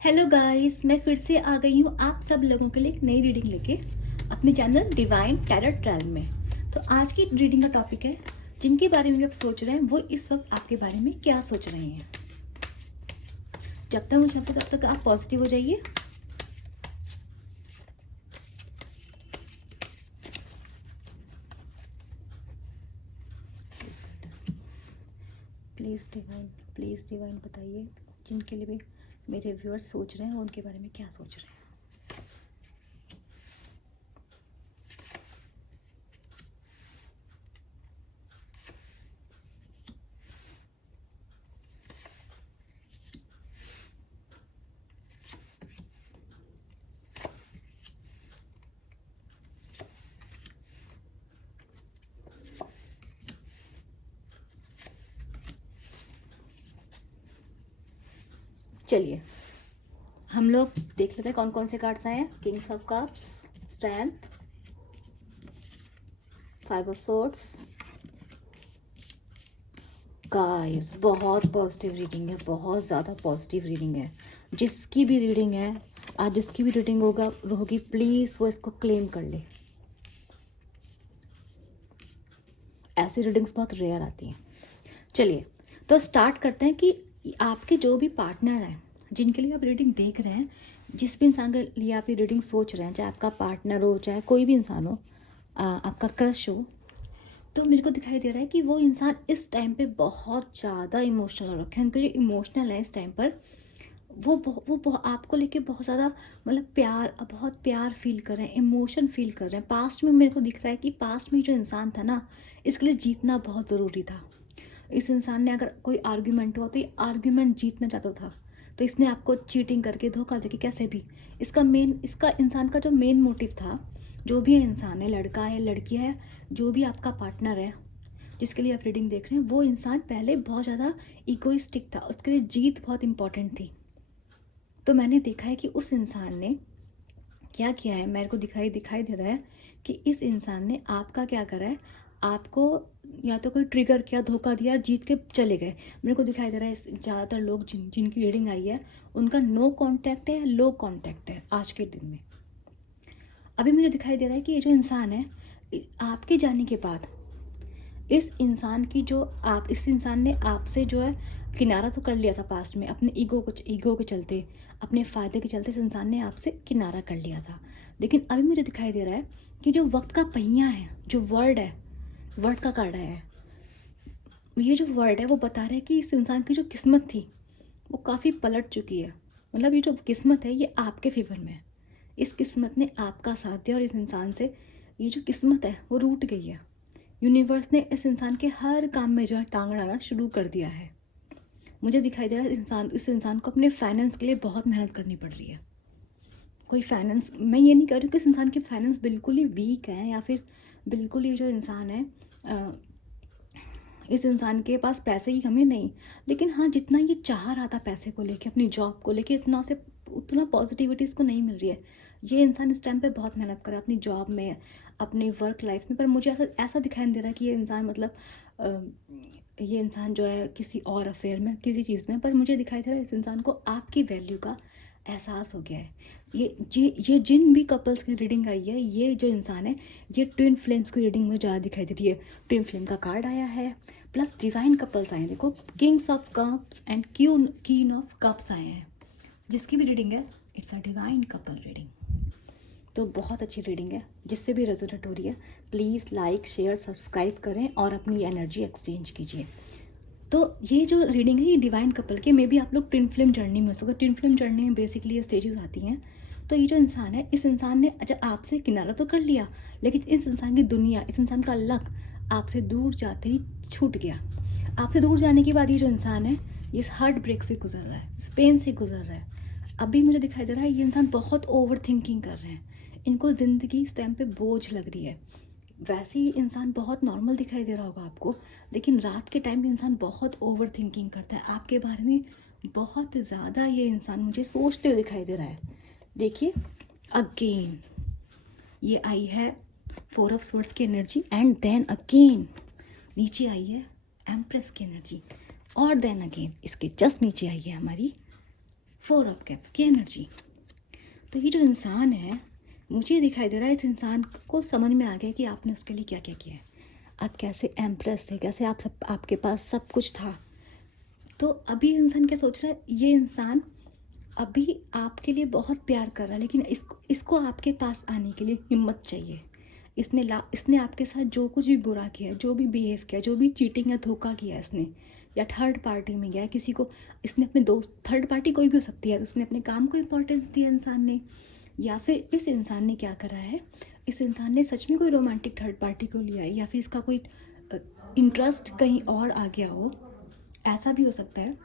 Hello guys, मैं फिर से आ गई हूँ आप सब लोगों के लिए एक नई रीडिंग लेके अपने चैनल डिवाइन टैरो ट्रायल में। तो आज की रीडिंग का टॉपिक है, जिनके बारे में आप सोच रहे हैं वो इस वक्त आपके बारे में क्या सोच रहे हैं। जब तक मैं चाहती तब तक आप पॉजिटिव हो जाइए। प्लीज़ डिवाइन बताइए, जिनके लिए भी मेरे व्यूअर्स सोच रहे हैं वो उनके बारे में क्या सोच रहे हैं। चलिए हम लोग देख लेते हैं कौन कौन से कार्ड्स आए हैं। Kings of cups, strength, 5 of swords. Guys बहुत पॉजिटिव रीडिंग है, बहुत ज़्यादा पॉजिटिव रीडिंग है। जिसकी भी रीडिंग है आज, जिसकी भी रीडिंग होगी प्लीज़ वो इसको क्लेम कर ले। ऐसी रीडिंग्स बहुत रेयर आती हैं। चलिए तो स्टार्ट करते हैं कि आपके जो भी पार्टनर हैं, जिनके लिए आप रीडिंग देख रहे हैं, जिस भी इंसान के लिए आप ये रीडिंग सोच रहे हैं, चाहे आपका पार्टनर हो चाहे कोई भी इंसान हो, आपका क्रश हो, तो मेरे को दिखाई दे रहा है कि वो इंसान इस टाइम पे बहुत ज़्यादा इमोशनल हो रखे हैं। उनके जो इमोशनल है इस टाइम पर, वो आपको लेके बहुत ज़्यादा मतलब बहुत प्यार फील कर रहे हैं, इमोशन फील कर रहे हैं। पास्ट में मेरे को दिख रहा है कि पास्ट में जो इंसान था ना, इसके लिए जीतना बहुत ज़रूरी था। इस इंसान ने अगर कोई आर्ग्यूमेंट हुआ तो ये आर्ग्यूमेंट जीतना चाहता था, तो इसने आपको चीटिंग करके धोखा देके कैसे भी इसका इंसान का जो मेन मोटिव था, जो भी इंसान है, लड़का है लड़की है, जो भी आपका पार्टनर है जिसके लिए आप रीडिंग देख रहे हैं, वो इंसान पहले बहुत ज़्यादा इगोइस्टिक था। उसके लिए जीत बहुत इंपॉर्टेंट थी। तो मैंने देखा है कि उस इंसान ने क्या किया है, मेरे को दिखाई दे रहा है कि इस इंसान ने आपका क्या करा है, आपको या तो कोई ट्रिगर किया, धोखा दिया, जीत के चले गए। मेरे को दिखाई दे रहा है ज़्यादातर लोग जिनकी रीडिंग आई है उनका नो कांटेक्ट है या लो कांटेक्ट है आज के दिन में। अभी मुझे दिखाई दे रहा है कि ये जो इंसान है, आपके जाने के बाद इस इंसान ने आपसे जो है किनारा तो कर लिया था पास्ट में, अपने ईगो के चलते, अपने फ़ायदे के चलते इस इंसान ने आपसे किनारा कर लिया था। लेकिन अभी मुझे दिखाई दे रहा है कि जो वक्त का पहिया है, जो वर्ड का कार्ड आया है, ये जो वर्ड है वो बता रहा है कि इस इंसान की जो किस्मत थी वो काफ़ी पलट चुकी है। मतलब ये जो किस्मत है ये आपके फेवर में है। इस किस्मत ने आपका साथ दिया और इस इंसान से ये जो किस्मत है वो रूठ गई है। यूनिवर्स ने इस इंसान के हर काम में जो है टांग अड़ाना शुरू कर दिया है। मुझे दिखाई दे रहा है इस इंसान को अपने फाइनेंस के लिए बहुत मेहनत करनी पड़ रही है। कोई फाइनेंस, मैं ये नहीं कह रही हूँ कि इस इंसान की फाइनेंस बिल्कुल ही वीक है या फिर बिल्कुल ही जो इंसान है इस इंसान के पास पैसे की कमी नहीं, लेकिन हाँ जितना ये चाह रहा था पैसे को लेके, अपनी जॉब को लेके, उतना पॉजिटिविटी इसको नहीं मिल रही है। ये इंसान इस टाइम पे बहुत मेहनत कर रहा है अपनी जॉब में, अपनी वर्क लाइफ में, पर मुझे ऐसा ऐसा दिखाई दे रहा है कि ये इंसान ये इंसान जो है किसी और अफेयर में, किसी चीज़ में, पर मुझे दिखाई दे रहा है इस इंसान को आपकी वैल्यू का एहसास हो गया है। ये जिन भी कपल्स की रीडिंग आई है, ये जो इंसान है ये ट्विन फ्लेम्स की रीडिंग में ज़्यादा दिखाई देती है। ट्विन फ्लेम का कार्ड आया है, प्लस डिवाइन कपल्स आए हैं। देखो Kings of cups and queen of cups आए हैं। जिसकी भी रीडिंग है it's a divine couple reading. तो बहुत अच्छी रीडिंग है। जिससे भी रेजोनेट हो रही है प्लीज़ लाइक शेयर सब्सक्राइब करें और अपनी एनर्जी एक्सचेंज कीजिए। तो ये जो रीडिंग है ये डिवाइन कपल के, मे बी आप लोग ट्विन फ्लेम जर्नी में हो सकते हो। ट्विन फ्लेम जर्नी में बेसिकली ये स्टेजेस आती हैं। तो ये जो इंसान है, इस इंसान ने अच्छा आपसे किनारा तो कर लिया, लेकिन इस इंसान की दुनिया, इस इंसान का लक आपसे दूर जाते ही छूट गया। आपसे दूर जाने के बाद ये जो इंसान है ये इस हार्ट ब्रेक से गुजर रहा है, इस पेन से गुजर रहा है। अभी मुझे दिखाई दे रहा है ये इंसान बहुत ओवर थिंकिंग कर रहे हैं। इनको ज़िंदगी इस टाइम पे बोझ लग रही है। वैसे ही इंसान बहुत नॉर्मल दिखाई दे रहा होगा आपको, लेकिन रात के टाइम पे इंसान बहुत ओवर थिंकिंग करता है आपके बारे में। बहुत ज़्यादा ये इंसान मुझे सोचते हुए दिखाई दे रहा है। देखिए अगेन ये आई है 4 ऑफ स्वॉर्ड्स की एनर्जी, एंड देन अगेन नीचे आई है एम्प्रेस की एनर्जी, और देन अगेन इसके जस्ट नीचे आई है हमारी 4 ऑफ कप्स की एनर्जी। तो ये जो इंसान है, मुझे दिखाई दे रहा है इस इंसान को समझ में आ गया कि आपने उसके लिए क्या क्या किया है। आप कैसे एम्प्रेस थे, कैसे आपके पास सब कुछ था। तो अभी इंसान क्या सोच रहा है, ये इंसान अभी आपके लिए बहुत प्यार कर रहा है, लेकिन इसको आपके पास आने के लिए हिम्मत चाहिए। इसने आपके साथ जो कुछ भी बुरा किया, जो भी बिहेव किया, जो भी चीटिंग या धोखा किया इसने, या थर्ड पार्टी में गया किसी को, इसने अपने दोस्त, थर्ड पार्टी कोई भी हो सकती है, उसने अपने काम को इम्पोर्टेंस दिया इंसान ने, या फिर इस इंसान ने क्या करा है, इस इंसान ने सच में कोई रोमांटिक थर्ड पार्टी को लिया है, या फिर इसका कोई इंटरेस्ट कहीं और आ गया हो, ऐसा भी हो सकता है।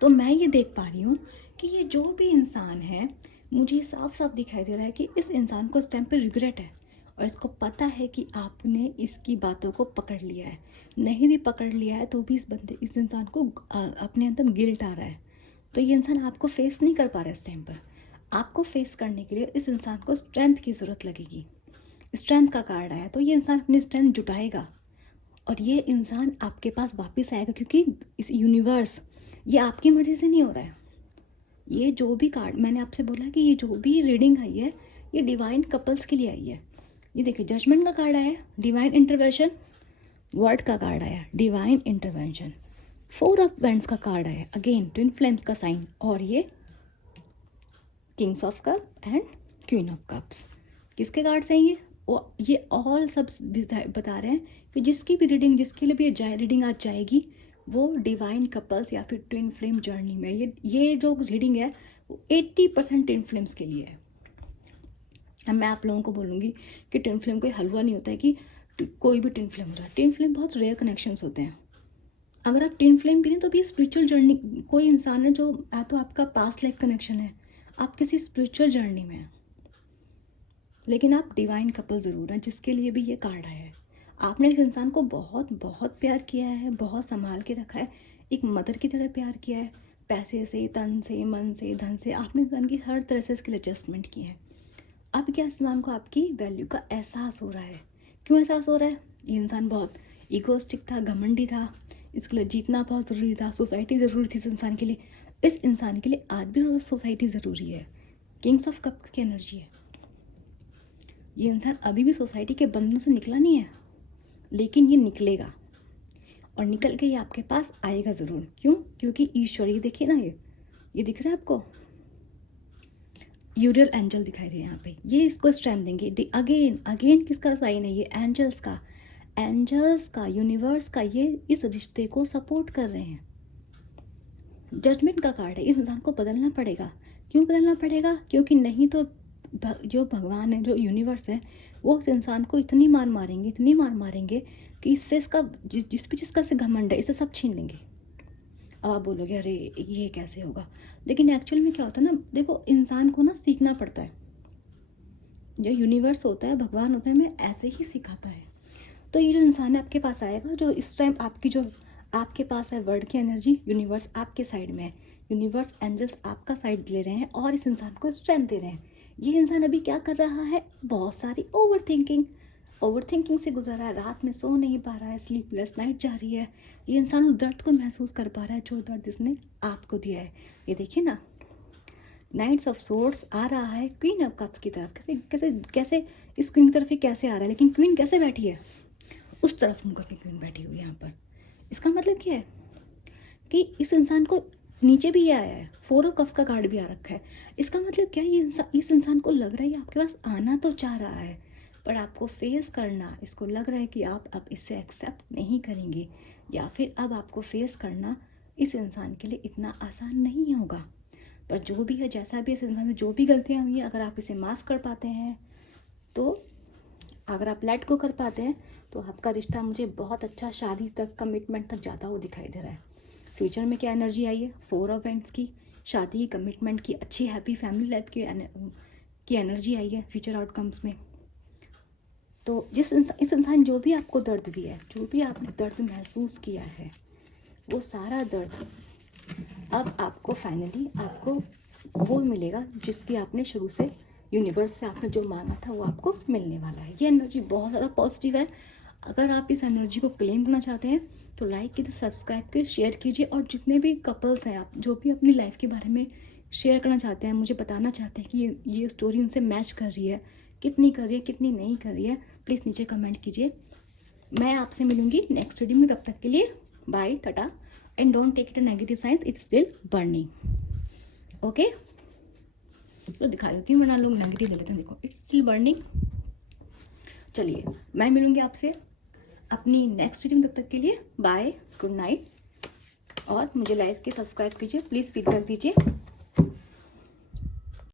तो मैं ये देख पा रही हूँ कि ये जो भी इंसान है, मुझे साफ साफ दिखाई दे रहा है कि इस इंसान को इस टाइम पे रिग्रेट है, और इसको पता है कि आपने इसकी बातों को पकड़ लिया है। नहीं भी पकड़ लिया है तो भी इस इंसान को अपने अंदर गिल्ट आ रहा है। तो ये इंसान आपको फेस नहीं कर पा रहा है इस टाइम पर। आपको फेस करने के लिए इस इंसान को स्ट्रेंथ की ज़रूरत लगेगी। स्ट्रेंथ का कार्ड आया, तो ये इंसान अपनी स्ट्रेंथ जुटाएगा और ये इंसान आपके पास वापस आएगा, क्योंकि इस यूनिवर्स, ये आपकी मर्ज़ी से नहीं हो रहा है। ये जो भी कार्ड मैंने आपसे बोला कि ये जो भी रीडिंग आई है, ये डिवाइन कपल्स के लिए आई है। ये देखिए, जजमेंट का कार्ड आया, डिवाइन इंटरवेंशन, वर्ड का कार्ड आया, डिवाइन इंटरवेंशन, 4 ऑफ वेंट्स का कार्ड आया, अगेन ट्विन फ्लेम्स का साइन, और ये Kings of cup and queen of cups. किसके कार्ड्स हैं ये ऑल सब बता रहे हैं कि जिसकी भी रीडिंग, जिसके लिए भी ये रीडिंग आज जाएगी, वो डिवाइन कपल्स या फिर ट्विन फ्लेम जर्नी में, ये जो रीडिंग है वो 80% ट्विन फ्लेम्स के लिए है। अब मैं आप लोगों को बोलूँगी कि ट्विन फ्लेम कोई हलवा नहीं होता है कि कोई भी ट्विन फ्लेम होता है। ट्विन फ्लेम बहुत रेयर कनेक्शंस होते हैं। अगर आप ट्विन फ्लेम भी नहीं तो भी स्पिरिचुअल जर्नी, कोई इंसान है जो या तो आपका पास्ट लाइफ कनेक्शन है, आप किसी स्पिरिचुअल जर्नी में हैं, लेकिन आप डिवाइन कपल ज़रूर हैं, जिसके लिए भी ये कार्ड आया है। आपने इस इंसान को बहुत बहुत प्यार किया है, बहुत संभाल के रखा है, एक मदर की तरह प्यार किया है, पैसे से, तन से, मन से, धन से, आपने इंसान की हर तरह से इसके लिए एडजस्टमेंट की है। अब क्या इंसान को आपकी वैल्यू का एहसास हो रहा है। क्यों एहसास हो रहा है? ये इंसान बहुत इगोस्टिक था, घमंडी था, इसके लिए जीतना बहुत ज़रूरी था, सोसाइटी ज़रूरी थी इस इंसान के लिए। इस इंसान के लिए आज भी सोसाइटी ज़रूरी है। किंग्स ऑफ कप्स की एनर्जी है। ये इंसान अभी भी सोसाइटी के बंधनों से निकला नहीं है, लेकिन ये निकलेगा, और निकल के ये आपके पास आएगा ज़रूर। क्यों? क्योंकि ईश्वर, ये देखिए ना, ये दिख रहा है आपको, यूरियल एंजल दिखाई दे यहाँ पे, ये इसको स्ट्रेंथ देंगे। अगेन किसका साइन है? ये एंजल्स का, यूनिवर्स का, ये इस रिश्ते को सपोर्ट कर रहे हैं। जजमेंट का कार्ड है, इस इंसान को बदलना पड़ेगा। क्यों बदलना पड़ेगा? क्योंकि नहीं तो जो भगवान है, जो यूनिवर्स है, वो उस इंसान को इतनी मार मारेंगे कि इससे इसका जिसका से घमंड है, इसे सब छीन लेंगे। अब आप बोलोगे अरे ये कैसे होगा, लेकिन एक्चुअल में क्या होता है ना, देखो इंसान को ना सीखना पड़ता है। जो यूनिवर्स होता है, भगवान होता है, हमें ऐसे ही सिखाता है। तो ये जो इंसान है आपके पास आएगा, जो इस टाइम आपके पास है वर्ड की एनर्जी, यूनिवर्स आपके साइड में है, यूनिवर्स एंजल्स आपका साइड ले रहे हैं और इस इंसान को स्ट्रेंथ दे रहे हैं। ये इंसान अभी क्या कर रहा है? बहुत सारी ओवर थिंकिंग से गुजर रहा है, रात में सो नहीं पा रहा है, स्लीपलेस नाइट जा रही है। ये इंसान उस दर्द को महसूस कर पा रहा है जो दर्द इसने आपको दिया है। ये देखिए ना, नाइट्स ऑफ सोर्ड्स आ रहा है क्वीन ऑफ कप्स की तरफ। कैसे इस क्वीन की तरफ ही कैसे आ रहा है, लेकिन क्वीन कैसे बैठी है? उस तरफ मुंह करके क्वीन बैठी हुई है यहाँ पर। इसका मतलब क्या है कि इस इंसान को नीचे भी ये आया है, 4 ऑफ कप्स का कार्ड भी आ रखा है। इसका मतलब क्या है, ये इस इंसान को लग रहा है आपके पास आना तो चाह रहा है, पर आपको फेस करना, इसको लग रहा है कि आप अब इसे एक्सेप्ट नहीं करेंगे, या फिर अब आपको फेस करना इस इंसान के लिए इतना आसान नहीं होगा। पर जो भी है, जैसा भी इस इंसान से जो भी गलतियाँ हुई हैं, अगर आप इसे माफ़ कर पाते हैं, तो अगर आप लेट गो कर पाते हैं, तो आपका रिश्ता मुझे बहुत अच्छा, शादी तक, कमिटमेंट तक जाता हुआ दिखाई दे रहा है। फ्यूचर में क्या एनर्जी आई है? 4 ऑफ वेंट्स की, शादी, कमिटमेंट की, अच्छी हैप्पी फैमिली लाइफ की एनर्जी आई है फ्यूचर आउटकम्स में। तो इस इंसान जो भी आपको दर्द दिया है, जो भी आपने दर्द महसूस किया है, वो सारा दर्द अब आपको फाइनली आपको वो मिलेगा जिसकी आपने शुरू से, यूनिवर्स से आपने जो मांगा था वो आपको मिलने वाला है। ये एनर्जी बहुत ज़्यादा पॉजिटिव है। अगर आप इस एनर्जी को क्लेम करना चाहते हैं तो लाइक कीजिए, सब्सक्राइब कीजिए, शेयर कीजिए। और जितने भी कपल्स हैं, आप जो भी अपनी लाइफ के बारे में शेयर करना चाहते हैं, मुझे बताना चाहते हैं कि ये स्टोरी उनसे मैच कर रही है, कितनी कर रही है, कितनी नहीं कर रही है, प्लीज़ नीचे कमेंट कीजिए। मैं आपसे मिलूंगी नेक्स्ट वीडियो में, तब तक के लिए बाय, टाटा। And don't take it a negative science, it's still burning. Okay, तो दिखा देती हूँ, वरना लोग नेगेटिव दे लेते हैं। देखो, इट्स स्टिल बर्निंग। चलिए, मैं मिलूंगी आपसे अपनी नेक्स्ट वीडियो में, तब तक के लिए बाय, गुड नाइट। और मुझे लाइक के सब्सक्राइब कीजिए, प्लीज़ फीडबैक दीजिए।